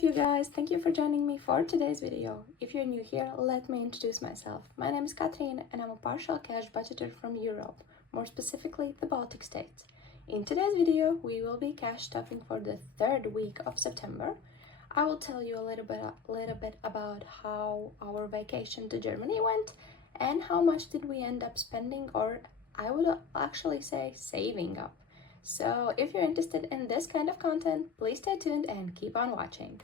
up, you guys? Thank you for joining me for today's video. If you're new here, let me introduce myself. My name is Catherine and I'm a partial cash budgeter from Europe, more specifically the Baltic States. In today's video, we will be cash stuffing for the third week of September. I will tell you a little bit about how our vacation to Germany went and how much did we end up spending, or I would actually say saving up. So if you're interested in this kind of content, please stay tuned and keep on watching.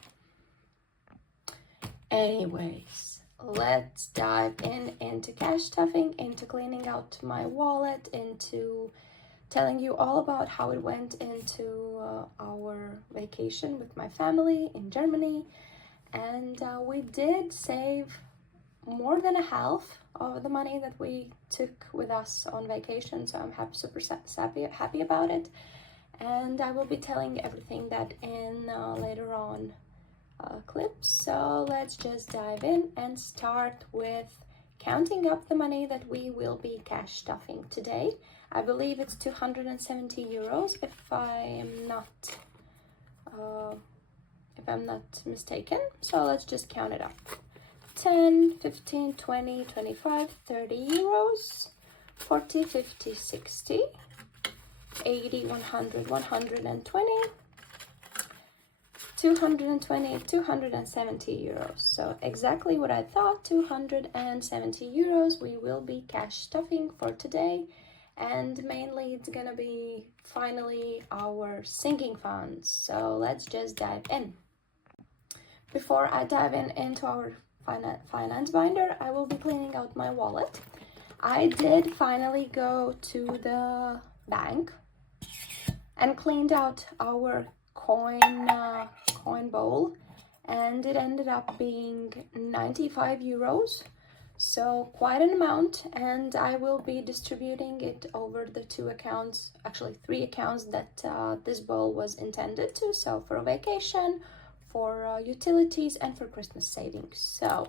Anyways, let's dive into cash stuffing, into cleaning out my wallet, into telling you all about how it went into our vacation with my family in Germany. And we did save more than a half of the money that we took with us on vacation, so I'm super happy about it. And I will be telling everything that in later on clips. So let's just dive in and start with counting up the money that we will be cash stuffing today. I believe it's 270 euros if I'm not mistaken. So let's just count it up. 10, 15, 20, 25, 30 euros, 40, 50, 60, 80, 100, 120, 220, 270 euros. So exactly what I thought, 270 euros we will be cash stuffing for today. And mainly it's gonna be finally our sinking funds. So let's just dive in. Before I dive into our finance binder, I will be cleaning out my wallet. I did finally go to the bank and cleaned out our coin bowl, and it ended up being 95 euros, so quite an amount, and I will be distributing it over the two accounts, actually three accounts that this bowl was intended to, so for a vacation, for utilities, and for Christmas savings. So,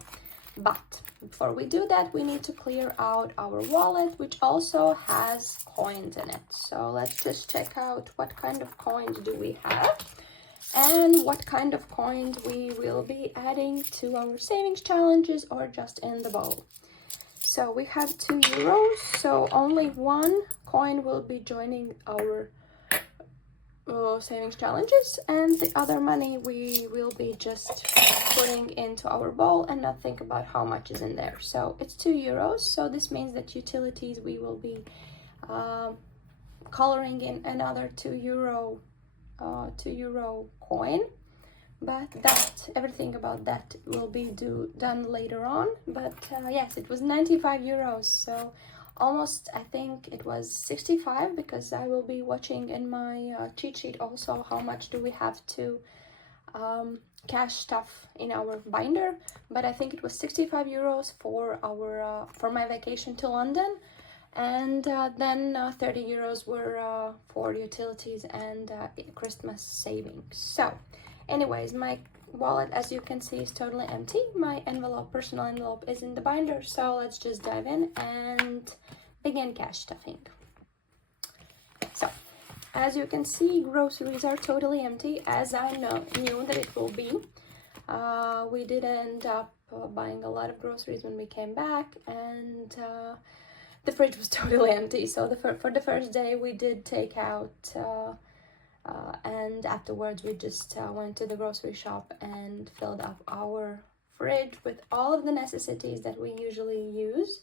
but before we do that, we need to clear out our wallet, which also has coins in it. So let's just check out what kind of coins do we have and what kind of coins we will be adding to our savings challenges or just in the bowl. So we have 2 euros, so only one coin will be joining our savings challenges, and the other money we will be just putting into our bowl and not think about how much is in there. So it's 2 euros, so this means that utilities we will be coloring in another 2 euro coin, but that everything about that will be done later on. But yes, it was 95 euros, so almost, I think it was 65, because I will be watching in my cheat sheet also how much do we have to cash stuff in our binder. But I think it was 65 euros for our for my vacation to London, and then 30 euros were for utilities and Christmas savings. So anyways, my wallet, as you can see, is totally empty. My personal envelope is in the binder, so let's just dive in and begin cash stuffing. So as you can see, groceries are totally empty, as I knew that it will be. We did end up buying a lot of groceries when we came back, and the fridge was totally empty. So for the first day we did take out and afterwards we just went to the grocery shop and filled up our fridge with all of the necessities that we usually use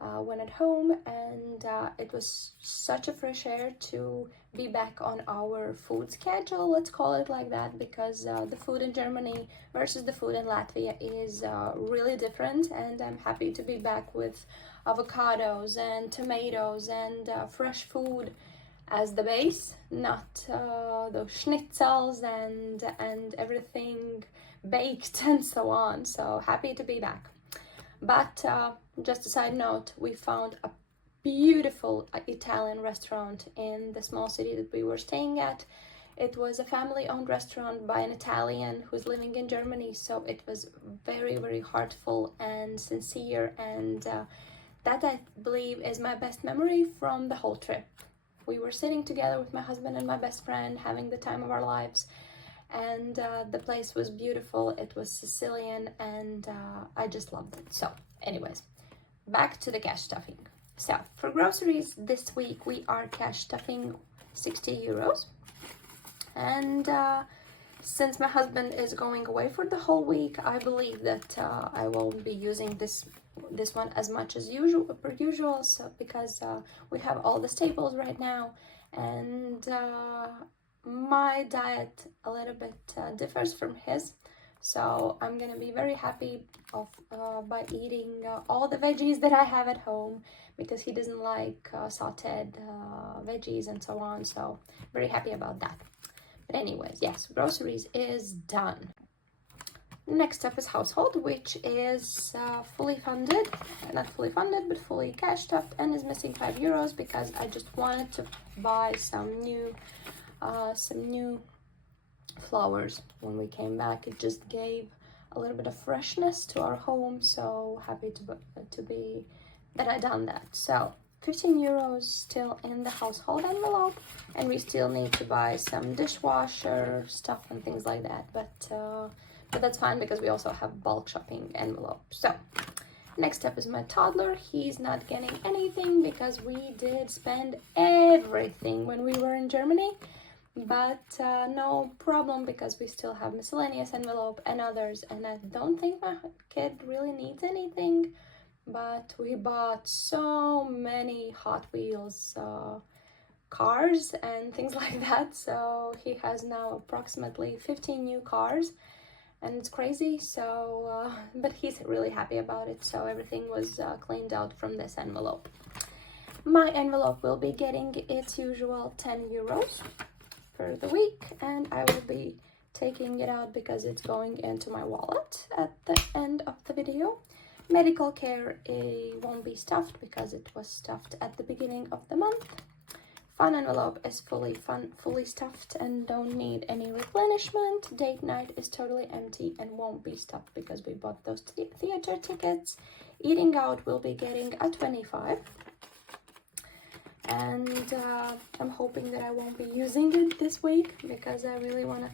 when at home. And it was such a fresh air to be back on our food schedule, let's call it like that, because the food in Germany versus the food in Latvia is really different, and I'm happy to be back with avocados and tomatoes and fresh food as the base, not those schnitzels and everything baked and so on. So happy to be back. But just a side note, we found a beautiful Italian restaurant in the small city that we were staying at. It was a family-owned restaurant by an Italian who's living in Germany, so it was very, very heartful and sincere, and that, I believe, is my best memory from the whole trip. We were sitting together with my husband and my best friend, having the time of our lives, and the place was beautiful. It was Sicilian, and I just loved it. So anyways, back to the cash stuffing. So for groceries this week we are cash stuffing 60 euros, and since my husband is going away for the whole week, I believe that I won't be using this one as much as per usual, so because we have all the staples right now, and my diet a little bit differs from his, so I'm gonna be very happy by eating all the veggies that I have at home, because he doesn't like sauteed veggies and so on, so very happy about that. But anyways, yes, groceries is done. Next up is household, which is fully funded, not fully funded, but fully cashed up, and is missing 5 euros because I just wanted to buy some new flowers when we came back. It just gave a little bit of freshness to our home, so happy to be that I done that. So 15 euros still in the household envelope, and we still need to buy some dishwasher stuff and things like that, but that's fine because we also have bulk shopping envelope. So next up is my toddler. He's not getting anything because we did spend everything when we were in Germany, but no problem because we still have miscellaneous envelope and others, and I don't think my kid really needs anything. But we bought so many Hot Wheels cars and things like that, so he has now approximately 15 new cars, and it's crazy. So but he's really happy about it, so everything was cleaned out from this envelope. My envelope will be getting its usual 10 euros for the week, and I will be taking it out because it's going into my wallet at the end of the video. Medical care won't be stuffed because it was stuffed at the beginning of the month. Fun envelope is fully stuffed and don't need any replenishment. Date night is totally empty and won't be stuffed because we bought those theater tickets. Eating out will be getting a 25. And I'm hoping that I won't be using it this week because I really want to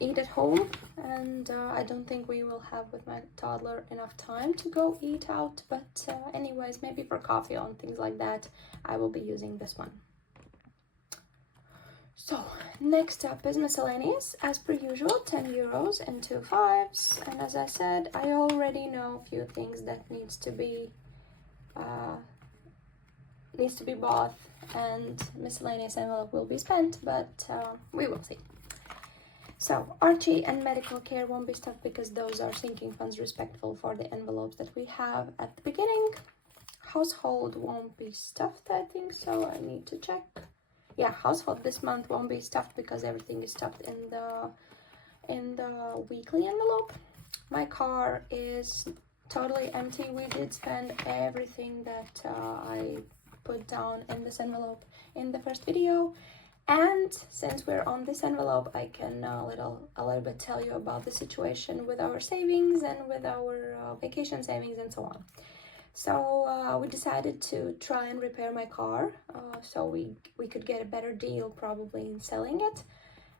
eat at home, and I don't think we will have with my toddler enough time to go eat out, but anyways, maybe for coffee and things like that I will be using this one. So next up is miscellaneous, as per usual, 10 euros and 2 fives, and as I said, I already know a few things that needs to be bought, and miscellaneous envelope will be spent, but we will see. So Archie and medical care won't be stuffed because those are sinking funds respectful for the envelopes that we have at the beginning. Household won't be stuffed, I think so. I need to check. Yeah, household this month won't be stuffed because everything is stuffed in the weekly envelope. My car is totally empty. We did spend everything that I put down in this envelope in the first video. And since we're on this envelope, I can a little bit tell you about the situation with our savings and with our vacation savings and so on. So we decided to try and repair my car, so we could get a better deal probably in selling it,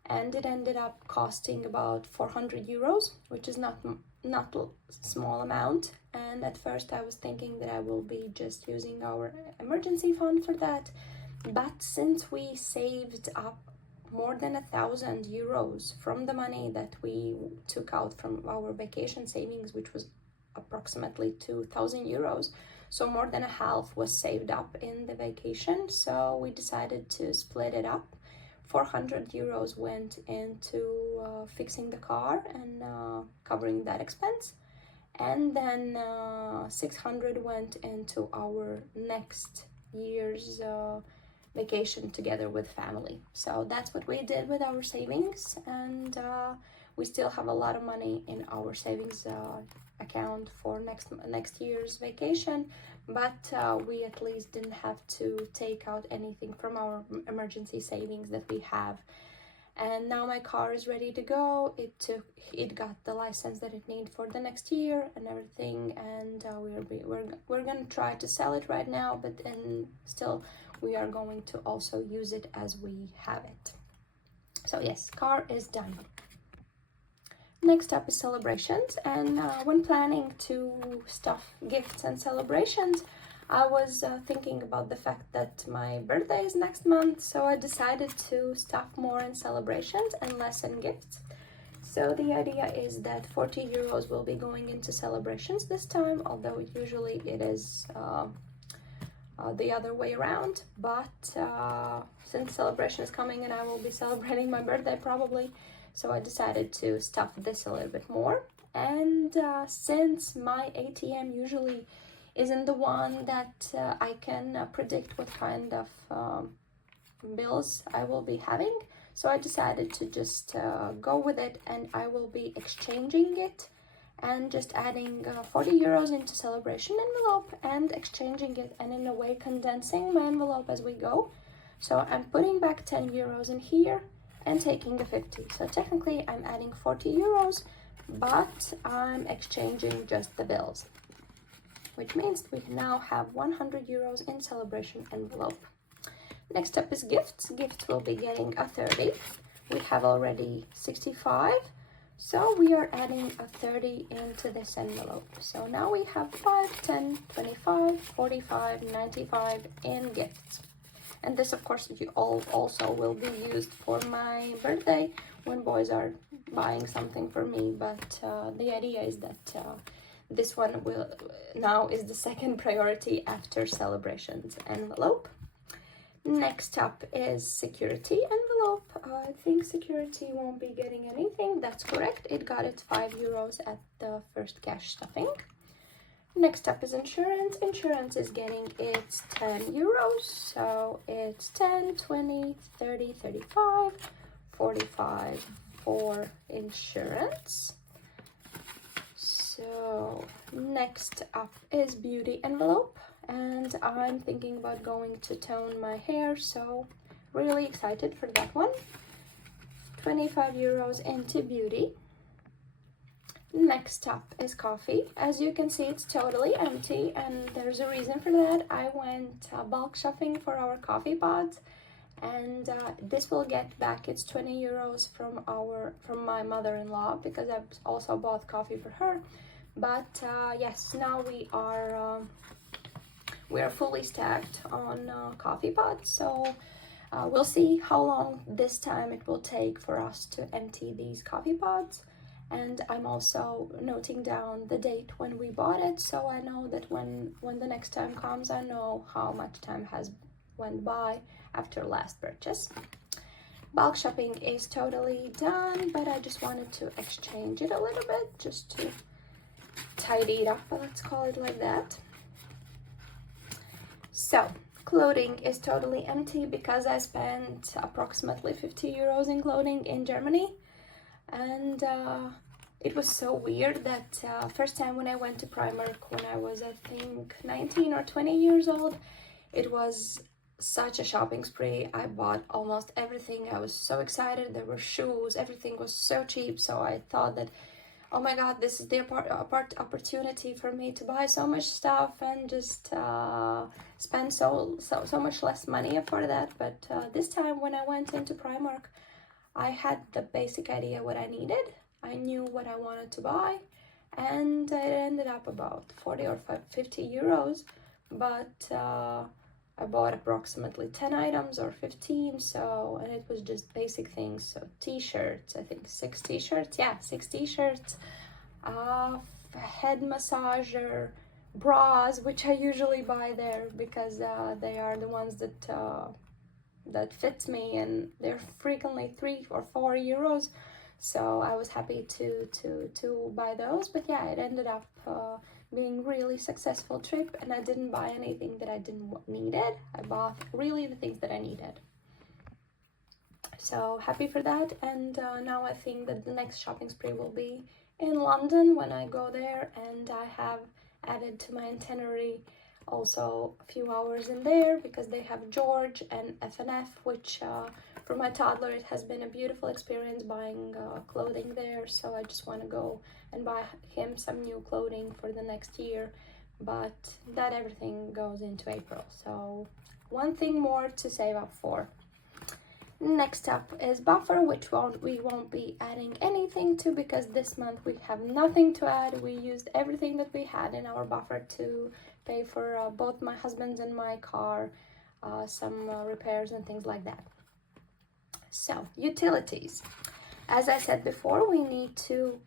and it ended up costing about 400 euros, which is not a small amount. And at first I was thinking that I will be just using our emergency fund for that. But since we saved up more than 1,000 euros from the money that we took out from our vacation savings, which was approximately 2,000 euros, so more than a half was saved up in the vacation, so we decided to split it up. 400 euros went into fixing the car and covering that expense, and then 600 went into our next year's vacation together with family. So that's what we did with our savings, and we still have a lot of money in our savings account for next year's vacation, but we at least didn't have to take out anything from our emergency savings that we have. And now my car is ready to go. It got the license that it needs for the next year and everything, and we're gonna try to sell it right now, but then still we are going to also use it as we have it. So yes, car is done. Next up is celebrations, and when planning to stuff gifts and celebrations, I was thinking about the fact that my birthday is next month, so I decided to stuff more in celebrations and less in gifts. So the idea is that 40 euros will be going into celebrations this time, although usually it is the other way around. But since celebration is coming and I will be celebrating my birthday probably, so I decided to stuff this a little bit more. And since my ATM usually isn't the one that I can predict what kind of bills I will be having, so I decided to just go with it, and I will be exchanging it and just adding 40 euros into celebration envelope and exchanging it, and in a way condensing my envelope as we go. So I'm putting back 10 euros in here and taking a 50. So technically I'm adding 40 euros, but I'm exchanging just the bills, which means we now have 100 euros in celebration envelope. Next up is gifts. Gifts will be getting a 30. We have already 65, so we are adding a 30 into this envelope. So now we have 5, 10, 25, 45, 95 in gifts. And this, of course, you all also will be used for my birthday when boys are buying something for me. But the idea is that this one will now is the second priority after celebrations envelope. Next up is security envelope. I think security won't be getting anything. That's correct. It got its 5 euros at the first cash stuffing. Next up is insurance. Insurance is getting its 10 euros. So it's 10, 20, 30, 35, 45 for insurance. So next up is beauty envelope, and I'm thinking about going to tone my hair, so really excited for that one. 25 euros into beauty. Next up is coffee. As you can see, it's totally empty, and there's a reason for that. I went bulk shopping for our coffee pods, and this will get back its 20 euros from my mother-in-law, because I've also bought coffee for her. But yes, now we are fully stacked on coffee pods, so we'll see how long this time it will take for us to empty these coffee pods. And I'm also noting down the date when we bought it, so I know that when the next time comes, I know how much time has went by after last purchase. Bulk shopping is totally done, but I just wanted to exchange it a little bit just to tidy it up, let's call it like that. So clothing is totally empty because I spent approximately 50 euros in clothing in Germany. And it was so weird that first time when I went to Primark when I was, I think, 19 or 20 years old, it was such a shopping spree. I bought almost everything. I was so excited. There were shoes. Everything was so cheap. So I thought that, oh my God, this is the opportunity for me to buy so much stuff and just spend so much less money for that. But this time when I went into Primark, I had the basic idea what I needed. I knew what I wanted to buy, and it ended up about 40 or 50 euros, but I bought approximately 10 items or 15, so, and it was just basic things. So t-shirts, I think 6 t-shirts, yeah, 6 t-shirts, head massager, bras, which I usually buy there because they are the ones that fits me, and they're frequently 3 or 4 euros, so I was happy to buy those. But yeah, it ended up being really successful trip, and I didn't buy anything that I didn't needed. I bought really the things that I needed, so happy for that. And now I think that the next shopping spree will be in London when I go there, and I have added to my itinerary also a few hours in there because they have George and F&F, which for my toddler it has been a beautiful experience buying clothing there, so I just want to go and buy him some new clothing for the next year, but that everything goes into April, so one thing more to save up for. Next up is buffer, which we won't be adding anything to because this month we have nothing to add. We used everything that we had in our buffer to pay for both my husband's and my car, some repairs and things like that. So, utilities. As I said before, we need to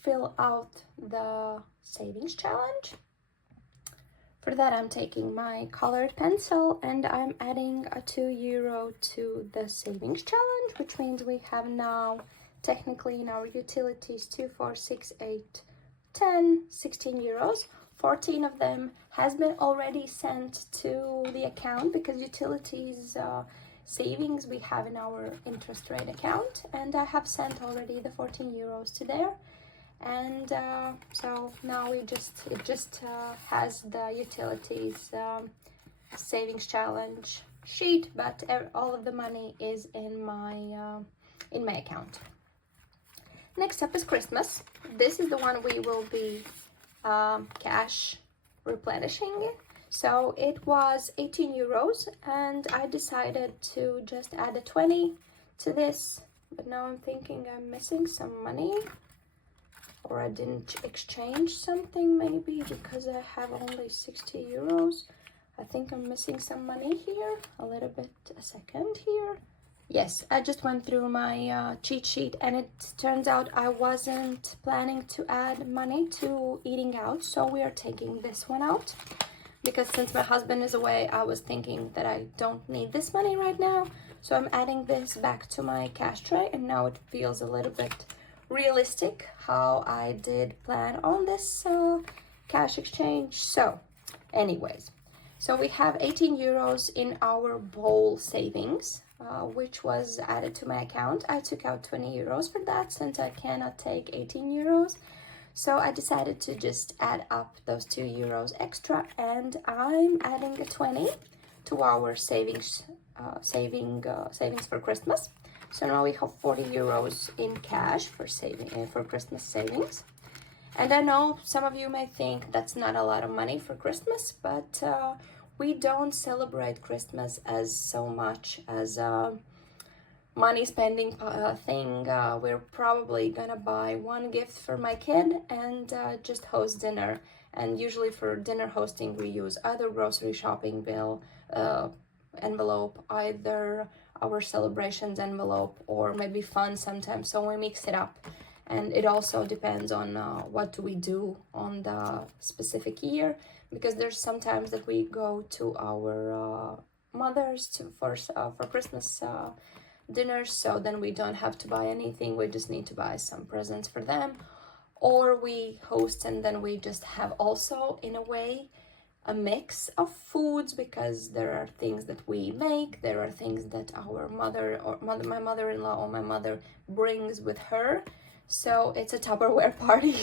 fill out the savings challenge. For that, I'm taking my colored pencil and I'm adding a €2 to the savings challenge, which means we have now technically in our utilities 2, 4, 6, 8, 10, 16 euros. 14 of them has been already sent to the account because utilities savings we have in our interest rate account, and I have sent already the 14 euros to there. And so now it just has the utilities savings challenge sheet, but all of the money is in my account. Next up is Christmas. This is the one we will be cash replenishing. So it was 18 euros and I decided to just add a 20 to this, but now I'm thinking I'm missing some money. Or I didn't exchange something maybe because I have only 60 euros. I think I'm missing some money here. A little bit, a second here. Yes, I just went through my cheat sheet and it turns out I wasn't planning to add money to eating out. So we are taking this one out. Because since my husband is away, I was thinking that I don't need this money right now. So I'm adding this back to my cash tray and now it feels a little bit realistic how I did plan on this cash exchange. So anyways, so we have 18 euros in our bowl savings, which was added to my account. I took out 20 euros for that since I cannot take 18 euros. So I decided to just add up those 2 euros extra and I'm adding a 20 to our savings for Christmas. So now we have 40 euros in cash for for Christmas savings. And I know some of you may think that's not a lot of money for Christmas, but we don't celebrate Christmas as so much as a money spending thing. We're probably gonna buy one gift for my kid and just host dinner. And usually for dinner hosting, we use either grocery shopping bill envelope, either our celebrations envelope, or maybe fun sometimes. So we mix it up, and it also depends on what do we do on the specific year, because there's sometimes that we go to our mothers for Christmas dinners, so then we don't have to buy anything, we just need to buy some presents for them, or we host and then we just have also in a way a mix of foods, because there are things that we make, there are things that our my mother-in-law or my mother brings with her. So it's a Tupperware party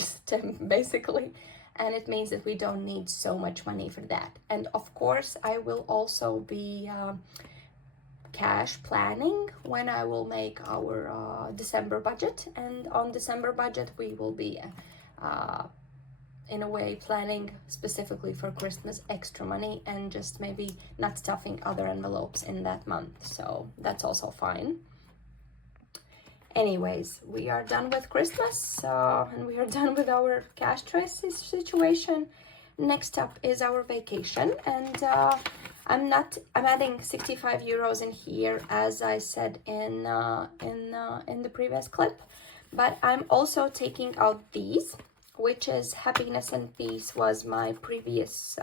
basically, and it means that we don't need so much money for that. And of course I will also be cash planning when I will make our December budget, and on December budget we will be in a way planning specifically for Christmas extra money and just maybe not stuffing other envelopes in that month, so that's also fine. Anyways, we are done with Christmas and we are done with our cash tray situation. Next up is our vacation, and I'm adding 65 euros in here, as I said in the previous clip, but I'm also taking out these, which is happiness and peace was my previous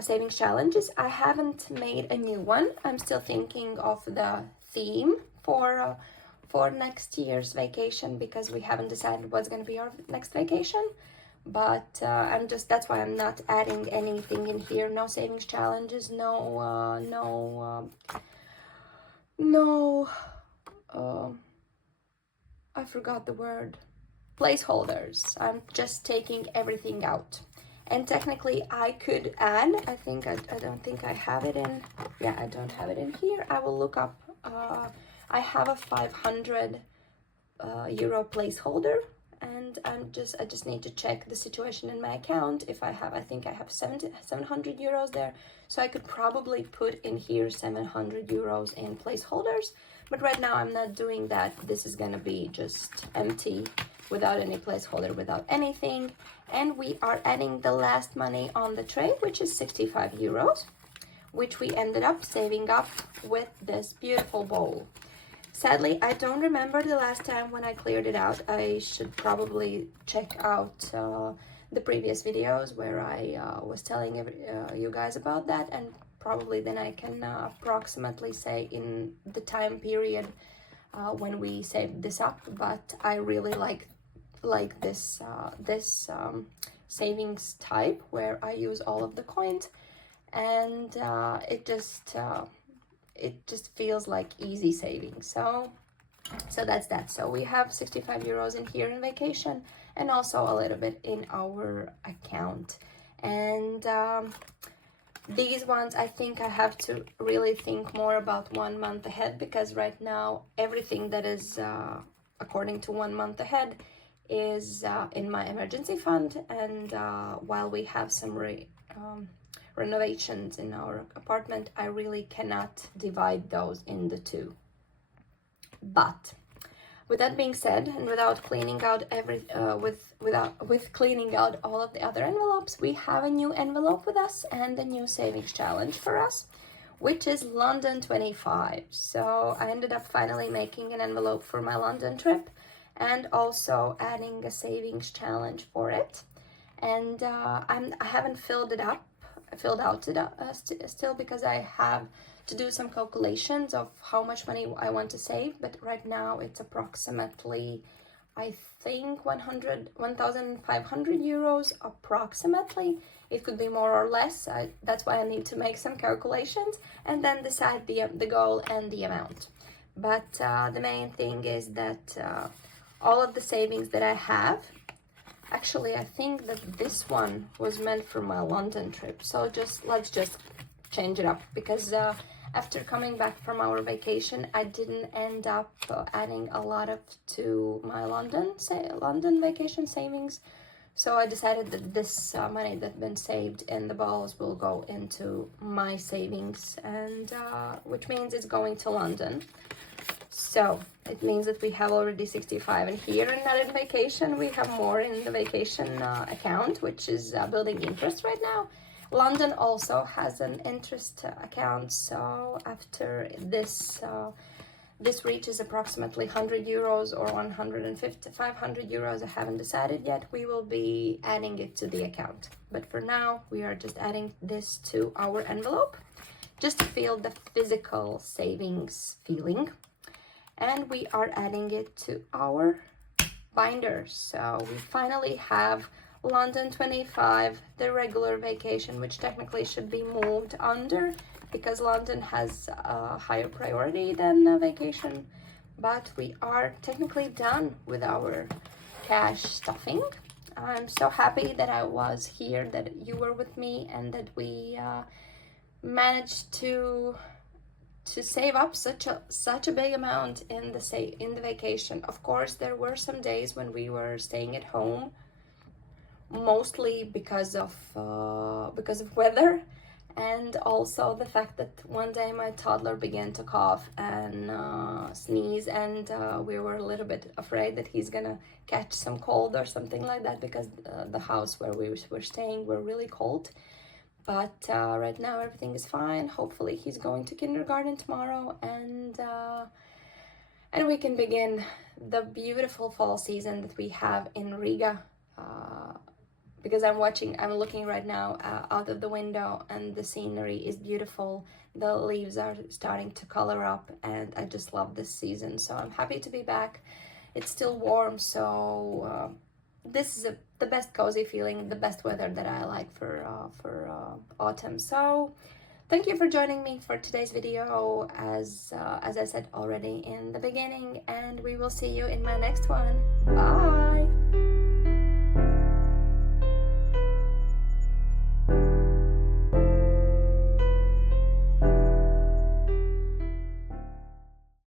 savings challenges. I haven't made a new one. I'm still thinking of the theme for next year's vacation, because we haven't decided what's going to be our next vacation. But that's why I'm not adding anything in here. No savings challenges, I forgot the word. Placeholders. I'm just taking everything out. And technically I could add, I don't think I have it in, yeah, I don't have it in here. I will look up, I have a 500 euro placeholder, and I just need to check the situation in my account. If I think I have 700 euros there, so I could probably put in here 700 euros in placeholders, but right now I'm not doing that. This is gonna be just empty, without any placeholder, without anything. And we are adding the last money on the tray, which is 65 euros, which we ended up saving up with this beautiful bowl. Sadly, I don't remember the last time when I cleared it out. I should probably check out the previous videos where I was telling you guys about that, and probably then I can approximately say in the time period when we saved this up. But I really like this savings type where I use all of the coins, and it just feels like easy saving. So that's that. So we have 65 euros in here in vacation, and also a little bit in our account. And these ones, I think I have to really think more about 1 month ahead, because right now everything that is according to 1 month ahead is in my emergency fund. And while we have some renovations in our apartment, I really cannot divide those in the two. But with that being said, and without cleaning out with cleaning out all of the other envelopes, we have a new envelope with us and a new savings challenge for us, which is London 25. So I ended up finally making an envelope for my London trip, and also adding a savings challenge for it. And I haven't filled out it still, because I have to do some calculations of how much money I want to save. But right now it's approximately, I think, 1,500 euros approximately. It could be more or less. That's why I need to make some calculations and then decide the goal and the amount. But the main thing is that all of the savings that I have, actually, I think that this one was meant for my London trip. So let's just change it up, because after coming back from our vacation, I didn't end up adding a lot to my London vacation savings. So I decided that this money that's been saved in the balls will go into my savings, and which means it's going to London. So it means that we have already 65 in here, and not in vacation. We have more in the vacation account, which is building interest right now. London also has an interest account. So after this reaches approximately 100 euros or 150, 500 euros, I haven't decided yet, we will be adding it to the account. But for now, we are just adding this to our envelope, just to feel the physical savings feeling. And we are adding it to our binder. So we finally have London 25, the regular vacation, which technically should be moved under, because London has a higher priority than a vacation. But we are technically done with our cash stuffing. I'm so happy that I was here, that you were with me, and that we managed to save up such a big amount in the vacation. Of course, there were some days when we were staying at home, mostly because of weather, and also the fact that one day my toddler began to cough and sneeze, and we were a little bit afraid that he's gonna catch some cold or something like that, because the house where we were staying were really cold. But right now everything is fine. Hopefully he's going to kindergarten tomorrow, and we can begin the beautiful fall season that we have in Riga. Because I'm looking right now out of the window, and the scenery is beautiful. The leaves are starting to color up, and I just love this season. So I'm happy to be back. It's still warm, so this is the best cozy feeling, the best weather that I like for autumn. So thank you for joining me for today's video, as I said already in the beginning, and we will see you in my next one. Bye!